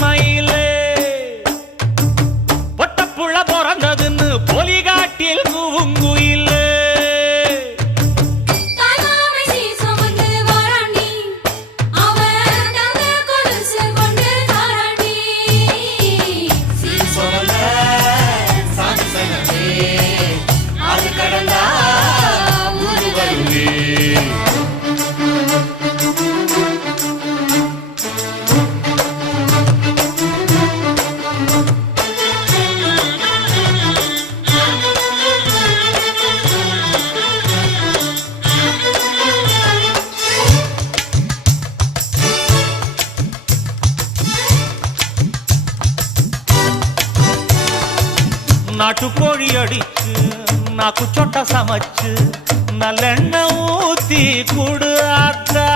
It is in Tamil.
மயிலே பொட்டப்புள்ள பிறந்ததுன்னு பொலிகாட்டில் கூவுங்குயிலே நாட்டுக்கோழி அடிச்சு நாக்கு சொட்ட சமைச்சு நல்லெண்ணெய் ஊத்தி குடு ஆத்தா